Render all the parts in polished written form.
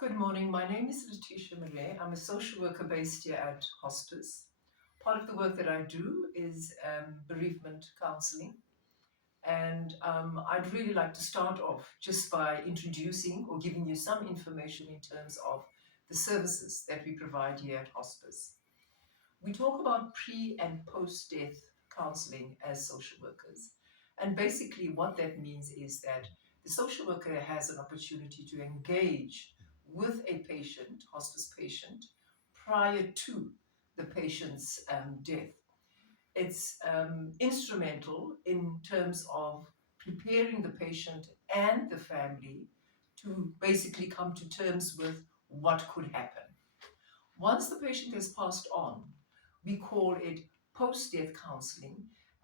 Good morning. My name is Letitia Marais. I'm a social worker based here at Hospice. Part of the work that I do is bereavement counselling. And I'd really like to start off just by introducing or giving you some information in terms of the services that we provide here at Hospice. We talk about pre and post death counselling as social workers. And basically, what that means is that the social worker has an opportunity to engage with a patient, hospice patient, prior to the patient's death. It's instrumental in terms of preparing the patient and the family to basically come to terms with what could happen. Once the patient has passed on, we call it post-death counseling,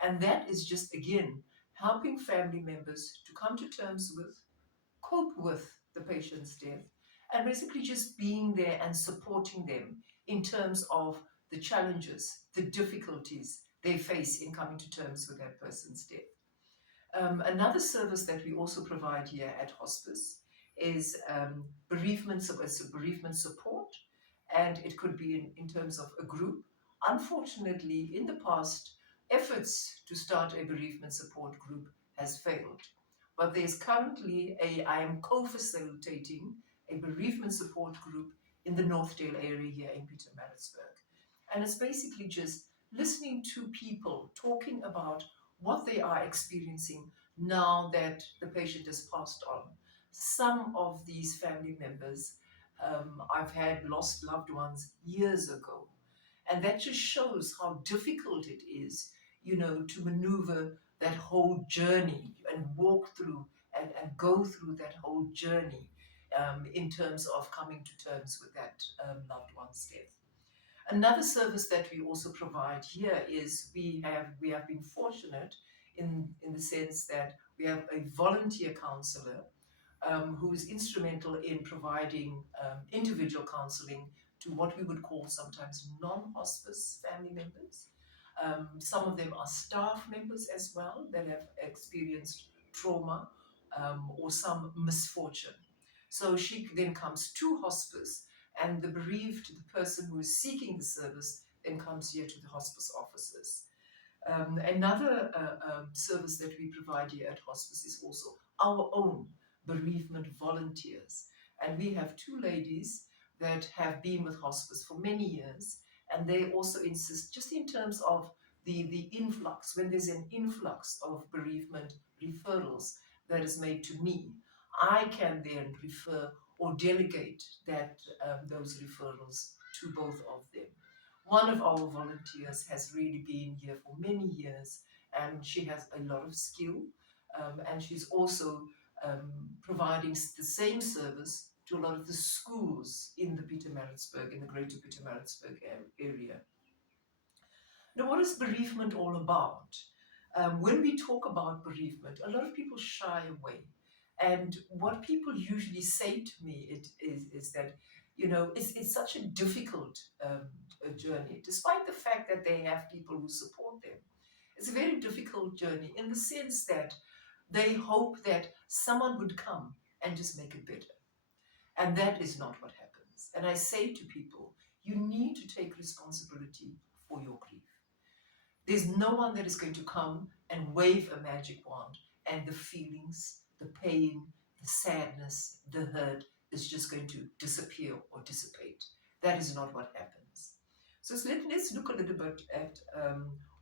and that is just again helping family members to come to terms with, cope with the patient's death, and basically just being there and supporting them in terms of the challenges, the difficulties they face in coming to terms with that person's death. Another service that we also provide here at Hospice is bereavement support, and it could be in terms of a group. Unfortunately, in the past, efforts to start a bereavement support group has failed. But there's currently I am co-facilitating a bereavement support group in the Northdale area here in Pietermaritzburg. And it's basically just listening to people talking about what they are experiencing now that the patient has passed on. Some of these family members I've had lost loved ones years ago. And that just shows how difficult it is, to maneuver that whole journey and walk through and go through that whole journey in terms of coming to terms with that loved one's death. Another service that we also provide here is we have been fortunate in the sense that we have a volunteer counselor who is instrumental in providing individual counseling to what we would call sometimes non-hospice family members. Some of them are staff members as well that have experienced trauma or some misfortune. So she then comes to hospice, and the bereaved, the person who is seeking the service, then comes here to the hospice offices. Another service that we provide here at hospice is also our own bereavement volunteers. And we have two ladies that have been with hospice for many years, and they also insist, just in terms of the influx, when there's an influx of bereavement referrals that is made to me, I can then refer or delegate those referrals to both of them. One of our volunteers has really been here for many years, and she has a lot of skill, and she's also providing the same service to a lot of the schools in the Pietermaritzburg, in the greater Pietermaritzburg area. Now, what is bereavement all about? When we talk about bereavement, a lot of people shy away. And what people usually say to me is that, it's such a difficult journey, despite the fact that they have people who support them. It's a very difficult journey in the sense that they hope that someone would come and just make it better. And that is not what happens. And I say to people, you need to take responsibility for your grief. There's no one that is going to come and wave a magic wand and the feelings, the pain, the sadness, the hurt is just going to disappear or dissipate. That is not what happens. So let's look a little bit at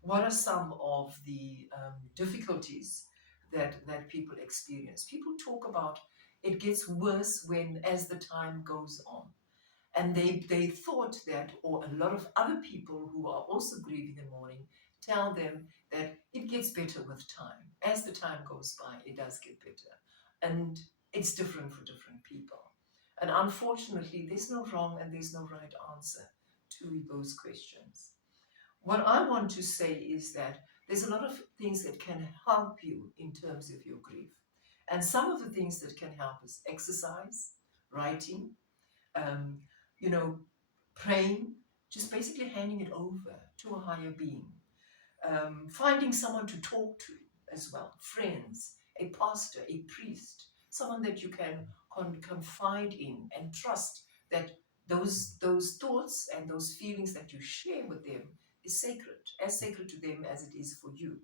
what are some of the difficulties that people experience. People talk about it gets worse as the time goes on. And they thought that, or a lot of other people who are also grieving and mourning, tell them that it gets better with time. As the time goes by, it does get better. And it's different for different people. And unfortunately, there's no wrong and there's no right answer to those questions. What I want to say is that there's a lot of things that can help you in terms of your grief. And some of the things that can help is exercise, writing, um, praying, just basically handing it over to a higher being. Finding someone to talk to as well, friends, a pastor, a priest, someone that you can confide in and trust that those thoughts and those feelings that you share with them is sacred, as sacred to them as it is for you.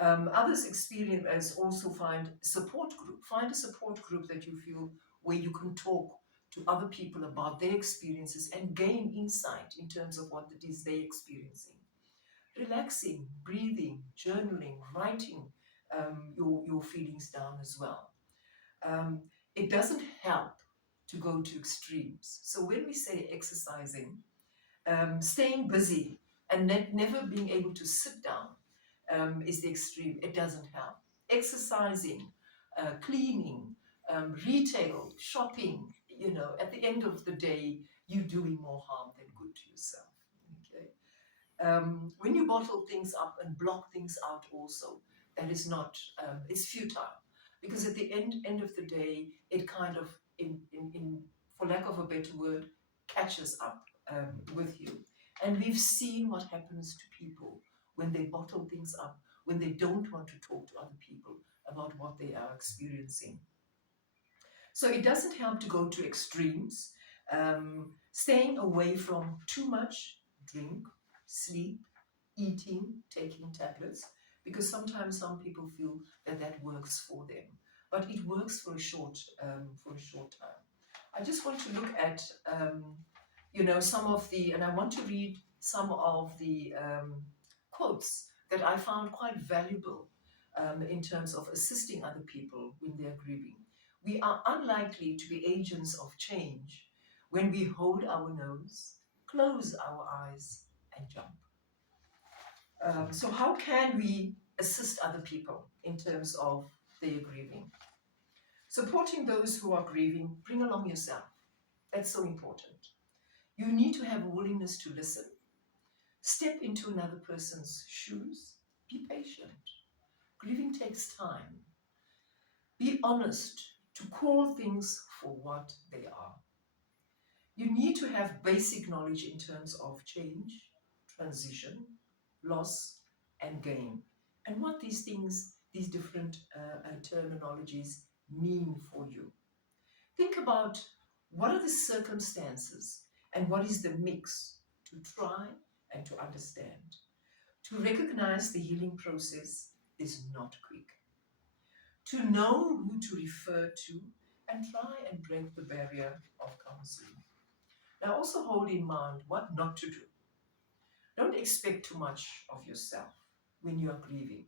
Others experience as also find support group. Find a support group that you feel where you can talk to other people about their experiences and gain insight in terms of what it is they're experiencing. Relaxing, breathing, journaling, writing your feelings down as well. Um, it doesn't help to go to extremes. So when we say exercising, staying busy and never being able to sit down is the extreme. It doesn't help. Exercising, cleaning, retail, shopping, at the end of the day, you're doing more harm than good to yourself. Okay. When you bottle things up and block things out also, that is not, it's futile. Because at the end of the day, it kind of, for lack of a better word, catches up with you. And we've seen what happens to people when they bottle things up, when they don't want to talk to other people about what they are experiencing. So it doesn't help to go to extremes. Staying away from too much drink, sleep, eating, taking tablets, because sometimes some people feel that that works for them, but it works for a short time. I just want to look at some of the, and I want to read some of the quotes that I found quite valuable in terms of assisting other people when they're grieving. We are unlikely to be agents of change when we hold our nose, close our eyes, and jump. So how can we assist other people in terms of their grieving? Supporting those who are grieving, bring along yourself. That's so important. You need to have a willingness to listen. Step into another person's shoes. Be patient. Grieving takes time. Be honest to call things for what they are. You need to have basic knowledge in terms of change, transition, loss, and gain, and what these things, these different terminologies mean for you. Think about what are the circumstances and what is the mix to try and to understand. To recognize the healing process is not quick. To know who to refer to and try and break the barrier of counseling. Now also hold in mind what not to do. Don't expect too much of yourself when you are grieving.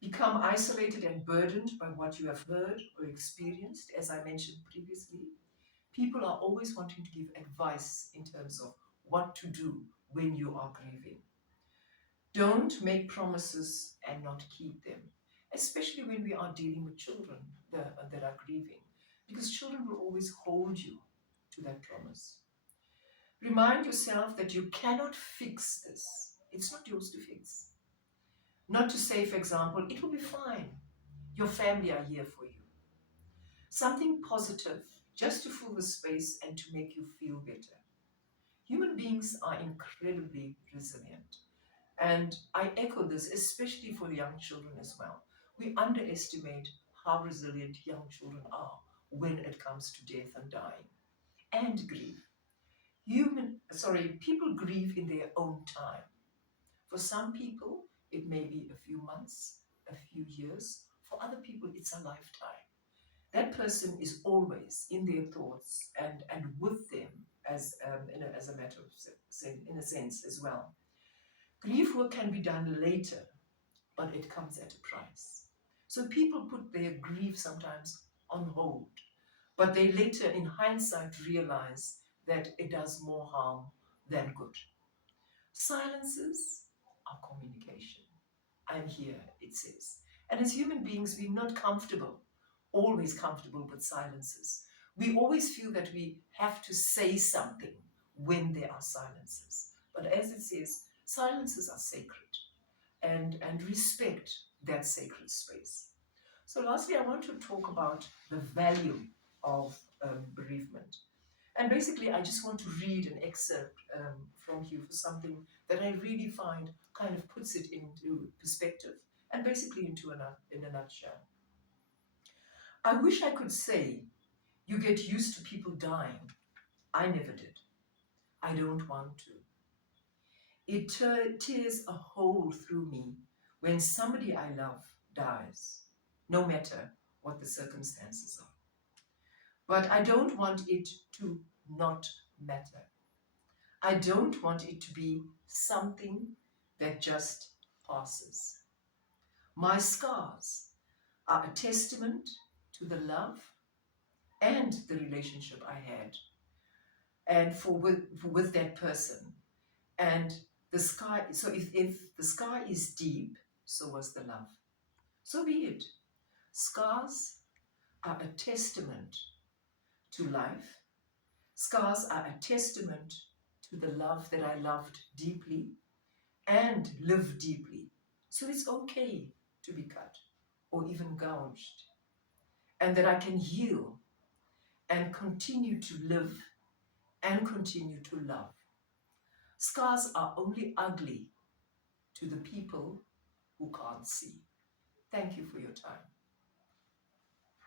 Become isolated and burdened by what you have heard or experienced, as I mentioned previously. People are always wanting to give advice in terms of what to do when you are grieving. Don't make promises and not keep them, especially when we are dealing with children that are grieving, because children will always hold you to that promise. Remind yourself that you cannot fix this. It's not yours to fix. Not to say, for example, it will be fine. Your family are here for you. Something positive just to fill the space and to make you feel better. Human beings are incredibly resilient. And I echo this, especially for the young children as well. We underestimate how resilient young children are when it comes to death and dying and grief. People grieve in their own time. For some people, it may be a few months, a few years. For other people, it's a lifetime. That person is always in their thoughts and with them as a matter of in a sense as well. Grief work can be done later, but it comes at a price. So people put their grief sometimes on hold, but they later, in hindsight, realize that it does more harm than good. Silences are communication. I'm here, it says. And as human beings, we're not always comfortable with silences. We always feel that we have to say something when there are silences. But as it says, silences are sacred and respect that sacred space. So lastly, I want to talk about the value of bereavement. And basically, I just want to read an excerpt from here for something that I really find kind of puts it into perspective and basically in a nutshell. I wish I could say You get used to people dying. I never did. I don't want to. It tears a hole through me when somebody I love dies, no matter what the circumstances are. But I don't want it to not matter. I don't want it to be something that just passes. My scars are a testament to the love and the relationship I had and with that person. And the sky, so if the sky is deep, so was the love. So be it. Scars are a testament to life. Scars are a testament to the love that I loved deeply and live deeply. So it's okay to be cut or even gouged, and that I can heal and continue to live and continue to love. Scars are only ugly to the people who can't see. Thank you for your time.